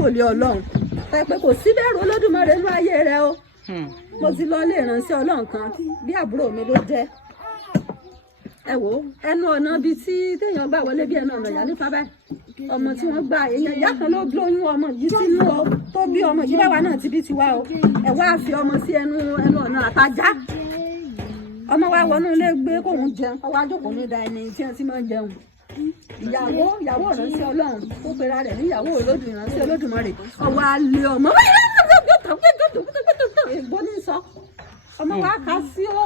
wòlíì Ọlọ́run pé kò sí bẹ̀rù Olódùmarè nínú ayé rẹ o mo ti lọ lé ìránṣẹ́ Ọlọ́run kan bí àbúrò mi ló jẹ́ ẹ wò ẹnu ọ̀nà bíi tí téèyàn gbà wọlé bí ẹnu ọ̀nà ìyá nípa báyìí ọmọ tí wọ́n gbà èèyàn ìyá kan ló lóyún ọmọ yìí sínú o tó bí ọmọ yìí báwa náà ti bí tiwa o ẹ wá fi ọmọ sí ẹnu ọ̀nà àtajá ọmọ wa wọnú ilé gbé kóun jẹun ọwọ́ ajókòó ní da ẹni tí wọ́n ti máa jẹun ìyàwó ìránṣẹ́ Ọlọ́run tó pera rẹ̀ níyàwó ìránṣẹ́ Olódùmarè ọwọ́ alẹ́ ọmọ ègbó ní sọ ọmọ wa kà sí o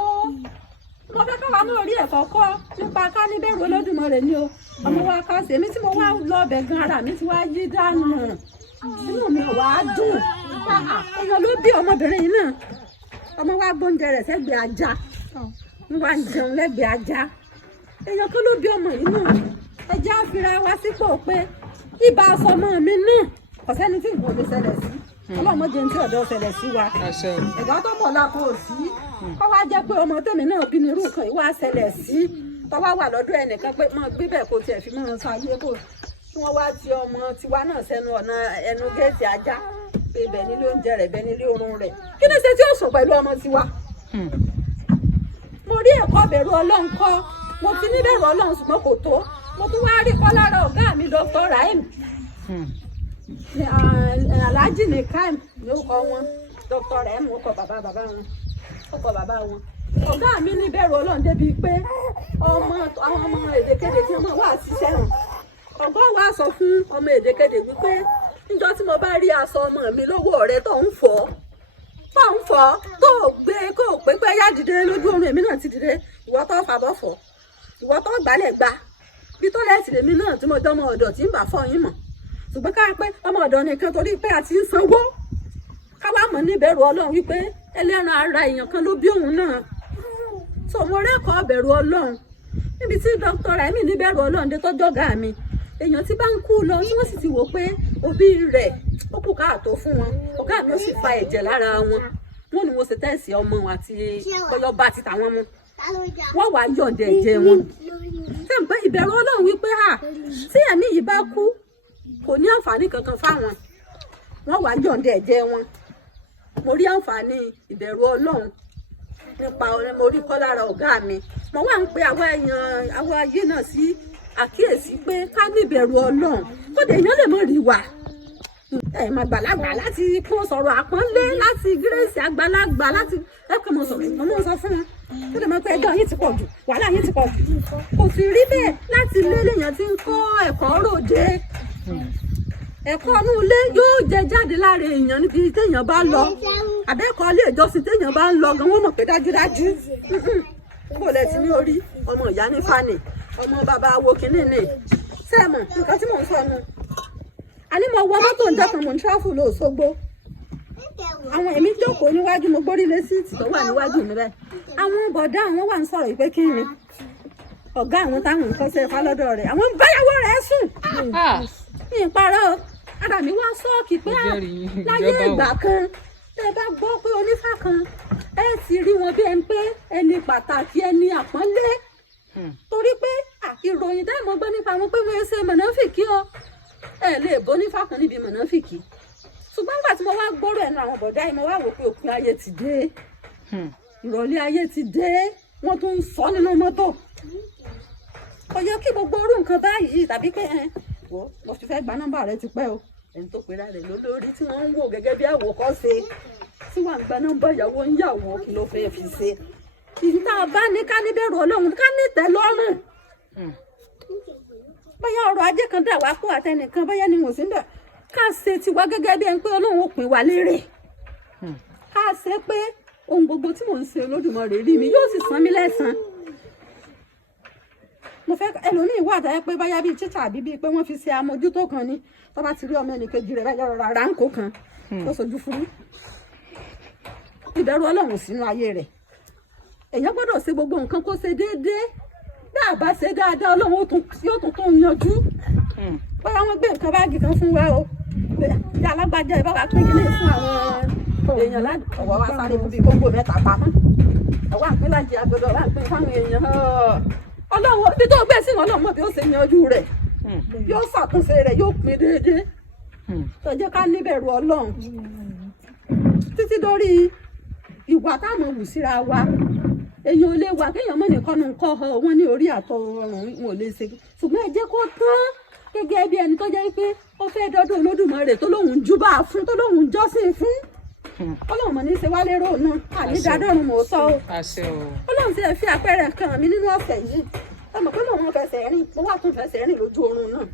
mo fẹ́ káwa náà rí ẹ̀kọ́ kọ́ nípa ká ní bẹ̀rù Olódùmarè ni o ọmọ wa kà sí èmi tí mo wá lọ ọbẹ̀ gan ara mi ti wá yí dànù inú mi ò wá dùn èèyàn ló bí ọmọbìnrin yìí náà ọmọ wa gbóúnjẹ rẹ̀ sẹ́gbẹ̀ẹ́ ajá ń wá ń jẹun lẹ́gbẹ̀ẹ́ ajá èèyàn kan ló bí ọmọ yìí náà ẹjẹ́ àfira wa sípò pé ibà sọmọ mi náà ọ̀sẹ́ni tí nǹkan ò lè ṣẹlẹ̀ sí ọlọ́mọdé tí ọ̀dọ́ ṣẹlẹ̀ sí wa ẹ̀gbọ́n tó mọ̀ lápò sí kọ́ wá jẹ́ pé ọmọ tèmi náà bí nírú nǹkan ìwà ṣẹlẹ̀ sí tọ́wá wà lọ́dọ̀ ẹnìkan pé mọ́ gbíbẹ̀ kò tiẹ̀ fi mọ́ sọ ayé kò tí wọ́n wá ti ọmọ tiwa náà sẹ́nu ọ̀nà ẹnu géètì ajá pé ibẹ̀ nílé oúnjẹ rẹ̀ ibẹ̀ nílé oorun rẹ̀ kí ni ṣe tí ó sùn pẹ̀lú ọmọ tiwa. mo rí ẹ̀kọ́ bẹ̀rù Ọlọ́run kọ́ mo ti ní bẹ̀rù Ọlọ́run ṣùgbọ́n kò tó mo tún wá rí kọ́ lára ọ̀gá mi Dr. Rahim Alhaji Nikaim ní orúkọ wọn Dr. Rahim ó kọ bàbá wọn ó kọ bàbá wọn ọ̀gá mi ní bẹ̀rù Ọlọ́run débi pé àwọn ọmọ èdèkéde tí wọ́n wà ṣiṣẹ́ hàn ọ̀gá wa sọ fún ọmọ èdèkéde wípé níjọ́ tí mo bá rí aṣọ ọmọ mi lọ́wọ́ rẹ tó ń fọ́ tó gbé kó pé pé yá dìde lójú oorun èmi náà ti dìde ìwọ tó fàbọ̀ fọ́ ìwọ tó gbálẹ̀ gbá bí tó lẹ́sìn lèmi náà tí mo jẹ́ ọmọ ọ̀dọ̀ tí ń bà fọ́ yín mọ̀ ṣùgbọ́n ká pé ọmọ ọ̀dọ̀ nìkan torí pé a ti ń sanwó káwá mọ̀ níbẹ̀rù Ọlọ́run wípé ẹlẹ́ran ara èèyàn kan ló bí òun náà so mo rẹ́kọ̀ọ́ bẹ̀rù Ọlọ́run níbi tí Dr. Rahim níbẹ̀rù Ọlọ́run dé tọ́jọ́ ọ̀gá mi èèyàn tí bá ń kú lọ tí wọ́n sì ti wò pé òbí rẹ̀ ó kù káàtó fún wọn ọ̀gá mi ó sì fa ẹ̀jẹ̀ lára wọn ni wọ́n ṣe tẹ́sí ọmọ àti ọyọ́ba ti tàwọn mu wọ́n wá yọ̀ǹda ẹ̀jẹ̀ wọn ṣé n pé ìbẹ̀rù Ọlọ́run wípé tí ẹ̀mí yìí bá kú kò ní àǹfààní kankan fáwọn wọ́n wá yọ̀ǹda ẹ̀jẹ̀ wọn mo rí àǹfààní ìbẹ̀rù Ọlọ́run nípa mo rí kọ́ lára ọ̀gá mi mo wá ń pe àwa ayé náà sí àkíyèsí pé ká ní ìbẹ̀rù Ọlọ́run kódà èèyàn lè mọ̀ rí wa máa gbàlagbà láti kó sọ̀rọ̀ àpọ́nlé láti gírèsì àgbàlagbà láti ẹ̀kọ́ mọ̀ sọ̀rọ̀ ìmọ̀ mọ̀ sọ fún wọn tó lè mọ̀ pé ẹjọ́ yín ti pọ̀ jù wàhálà yín ti pọ̀ jù kò sì rí bẹ́ẹ̀ láti ilé lèèyàn ti ń kọ́ ẹ̀kọ́ ròde ẹ̀kọ́ inú ilé yóò jẹ jáde lára èèyàn níbi téèyàn bá lọ àbẹ́ẹ̀kọ́ ilé ìjọsìn téèyàn bá ń lọ gan wọ́n mọ̀ pé dájúdájú kò lẹ ti ní orí ọmọ ìyá ní fani ọmọ bàbá wo kìíní ni sẹ́ẹ̀mọ̀ nǹkan tí mò ń sọ nu àní mo wọ mọ́tò ń jẹ́kan mo ń tráfù lọ Òṣogbo àwọn èmi jókòó níwájú mo gbórí lé síìtì tó wà níwájú mi bẹ́ẹ̀ àwọn bọ̀dá àwọn wà ń sọ̀rọ̀ ìpé kí ni ọ̀gá àwọn táwọn nǹkan ṣe fa lọ́dọ̀ rẹ̀ àwọn báyàwó rẹ̀ sùn ní ìparọ́ ara mi wá sọ́ọ̀kì pé láyé ìgbà kan tẹ́ bá gbọ́ pé onífá kan ẹ ti rí wọn bí ẹni pé ẹni pàtàkì ẹni àpọ́nlé torí pé ìròyìn tẹ́ mọ́ gbọ́ nípa wọn pé wọ́n ṣe mọ̀nàfìkì o ẹ lè bọ́ nífá kan níbi mọ̀nàfìkì ṣùgbọ́n nígbà tí mo wá gbọ́rọ̀ ẹnu àwọn bọ̀dá yìí mo wá wò pé òpin ayé ti dé ìrọ̀lẹ́ ayé ti dé wọ́n tún ń sọ nínú mọ́tò kò yẹ kí gbogbo orú nǹkan báyìí tàbí pé mo ti fẹ́ gba nọ́mbà rẹ ti pẹ́ o ẹni tó pera rẹ̀ lólórí tí wọ́n ń wò gẹ́gẹ́ bí àwòkọ́ṣe tí wọ́n ń gba nọ́mbà ìyàwó ń yàwó kí ló fẹ́ fi ṣe ìta bá ní ká ní bẹ̀rù Ọlọ́run ká ní ìtẹ́lọ́rùn bóyá ọrọ̀ ajé kan dà wá kó àtẹnìkan bóyá ni mo sì ń bẹ̀ ká ṣe tiwa gẹ́gẹ́ bí ẹni pé Ọlọ́run ó pín wa lérè ká ṣe pé ohun gbogbo tí mò ń ṣe Olódùmarè rí mi yóò sì san mí lẹ́san mo fẹ́ ẹlòmíì wà dáyẹ pé báyá bíi títà àbí bíi pé wọ́n fi ṣe amójútó kan ní tó bá ti rí ọmọ ẹnìkejì rẹ̀ báyọ̀ rọra ráńkó kan tó sojú fúrú ìbẹ̀rù Ọlọ́run sínú ayé rẹ̀ èèyàn gbọ́dọ̀ ṣe gbogbo nǹkan kó ṣe déédéé bí àbá ṣe dáadáa Ọlọ́run yóò tún tó yanjú bóyá wọ́n gbé nǹkan báàgì kan fún wa o bí alágbájá ìbá wa pín kíní fún àwọn èèyàn láti ọ̀wọ́ wa sáré fún bíi kóńgò mẹ́ta pamọ́ ọ̀wọ́ àpínlájì àgbẹ̀dọ̀ wà pín fáwọn èèyàn Ọlọ́run ibi tó gbé sí Ọlọ́run mọ̀ bí ó ṣe yanjú rẹ̀ yóò ṣàtúnṣe rẹ̀ yóò pín déédéé tó jẹ́ ká níbẹ̀rù Ọlọ́run títí dórí ìwà táwọn wù síra wa. Èèyàn ò lè wà kéèyàn mọ̀ nìkan nù nǹkan ọ wọn ní orí àtọrùn wọn ò lè ṣe ṣùgbọ́n ẹ jẹ́ kó tán gẹ́gẹ́ bí ẹni tó jẹ́ pé ó fẹ́ dọ́dọ̀ Olódùmarè tó lóun júbà fún tó lóun jọ́sìn fún. Ọlọ́run mọ̀ ní ṣe wá lérò náà àní dáadọ́rùn mọ̀ sọ o. Ọlọ́run ti fi àpẹẹrẹ kan mi nínú ọ̀sẹ̀ yìí ọmọ pé mò ń fẹsẹ̀ rìn mo wá tún fẹsẹ̀ rìn lójú oorun náà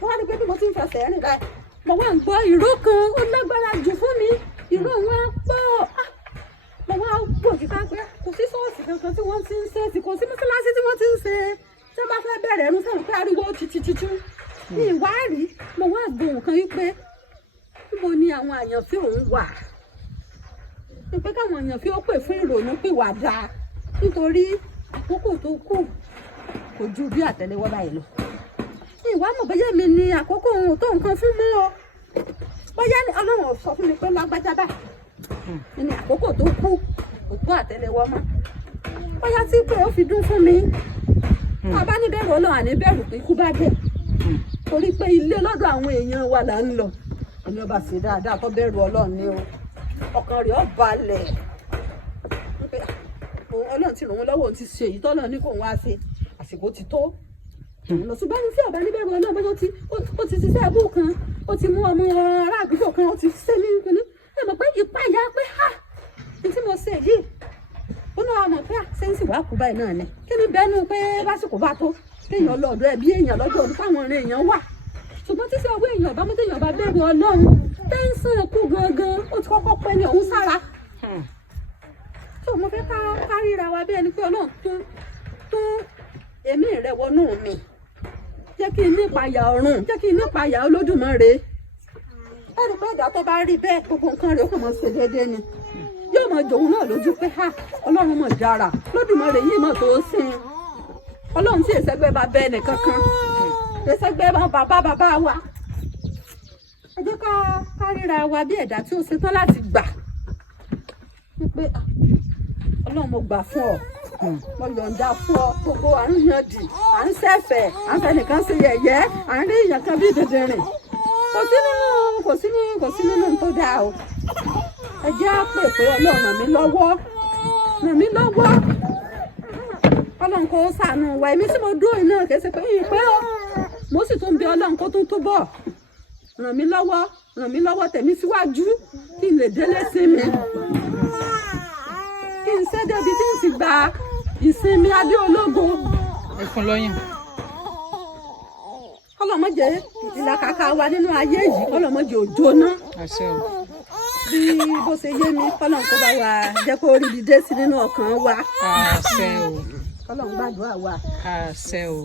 mo wá ní pé bí mo ti ń fẹsẹ̀ rìn báyìí mo wá ń gbọ́ ìró kan ó lágbára jù fún mi ìró wọn pọ̀ mo wá gbọ́ kíkà pé kò sí ṣọ́ọ̀ṣì kankan tí wọ́n ti ń ṣe kò sí mọ́sálásí tí wọ́n ti ń ṣe tí wọ́n bá fẹ́ bẹ̀rẹ̀ ẹnu sẹ́wọ̀n pé ariwo títí ní ìwárí mo wá gbọ́ nǹkan yìí pé níbo ni àwọn àyànfẹ́ òun wà pé káwọn àyànfẹ́ ó pè fún ìrònú pìwàdà nítorí àkókò tó kù kò ju bí àtẹ́lẹwọ́ báyìí lọ. Ìwà mọ̀ bóyá mi ni àkókò ohun tó nǹkan fún mọ́ ọ bóyá Ọlọ́run sọ fún mi pé lágbájá báyìí ní àkókò tó kù kò tó àtẹ́lẹwọ́ mọ́ bóyá tí pé ó fi dún fún mi bàbá níbẹ̀rù Ọlọ́run àníbẹ̀rù pé ikú bá dé torí pé ilé lọ́dọ̀ àwọn èèyàn wa là ń lọ ẹni ọba sì dáadáa tó bẹ̀rù Ọlọ́run ni o ọkàn rẹ̀ ó balẹ̀ Ọlọ́run ti ràn wọ́n lọ́wọ́ ti ṣe èyí tọ́lọ́ ní kò wá ṣe àsìkò ti tó lọ ṣùgbọ́n ní tí ọba níbẹ̀rù Ọlọ́run bóyá ó ti ṣiṣẹ́ ẹ̀bù kan ó ti mú ọmọ ará àdúgbò kan ó ti ṣe ní ìpínlẹ̀ ẹ mọ̀ pé ìpayà pé ní tí mo ṣe yìí ó náà mọ̀ pé sẹ́ńsì wàá kú báyìí náà ni kí ni bẹ́ẹ̀ nu pé lásìkò bá tó kéèyàn lọ́dọ̀ ẹ̀ bí èèyàn lọ́dọ̀ ọdún táwọn ọ̀rẹ́ èèyàn wà ṣùgbọ́n títí ọwọ́ èèyàn bá mú téèyàn bá bẹ̀rù Ọlọ́run tẹ́ńsán kú gangan ó ti kọ́kọ́ pẹ́ ní ọ̀hún sára tó mo fẹ́ ká ríra wa bí ẹni pé Ọlọ́run tó ẹ̀mí rẹ̀ wọnú mi jẹ́ kí n nípayà ọ̀run jẹ́ kí n nípayà Olódùmarè ẹni pé ẹ̀dá tó bá rí bẹ́ẹ̀ gbogbo nǹkan rẹ̀ ó kàn mọ́ ṣe déédéé ni yóò mọ jòun náà lójú pé Ọlọ́run mọ̀ dára Olódùmarè yìí mọ̀ tó sìn Ọlọ́run tí èsẹ́gbẹ́ bá bẹ́ẹ̀ nìkan kan èsẹ́gbẹ́ bàbá wa ẹ jẹ́ ká ríra wa bí ẹ̀dá tí ó ṣetán láti gbà wípé Ọlọ́run mo gbà fún ọ mo yọ̀ǹda fún ọ gbogbo à ń yànjì à ń ṣẹ̀fẹ̀ à ń fẹnìkan ṣe yẹ̀yẹ́ à ń rí èèyàn kan bí dìndìnrìn kò sí nínú tó dáa o ẹ jẹ́ á pè pé Ọlọ́run ràn mí lọ́wọ́ Ọlọ́run kó ṣàánú wa èmi tí mo dúró iná kìí ṣe pé ìpè ó mo sì tún bí Ọlọ́run kó tún túbọ̀ ràn mí lọ́wọ́ tẹ̀mí síwájú kí n lè délé sí mi kí n ṣe débi tí n sì gba ìsinmi adé ológo. Ẹ̀fọn lọ́yàn. Ọlọ́mọdé ìlàkàkà wa nínú ayé yìí ọlọ́mọdé òjò náà. Bí bó ṣe yé mi Ọlọ́run kó bá wa jẹ́ kó rí dídé sí nínú ọkàn wa. Àṣẹ o. Ọlọ́run gbàdúrà wa. Àṣẹ o.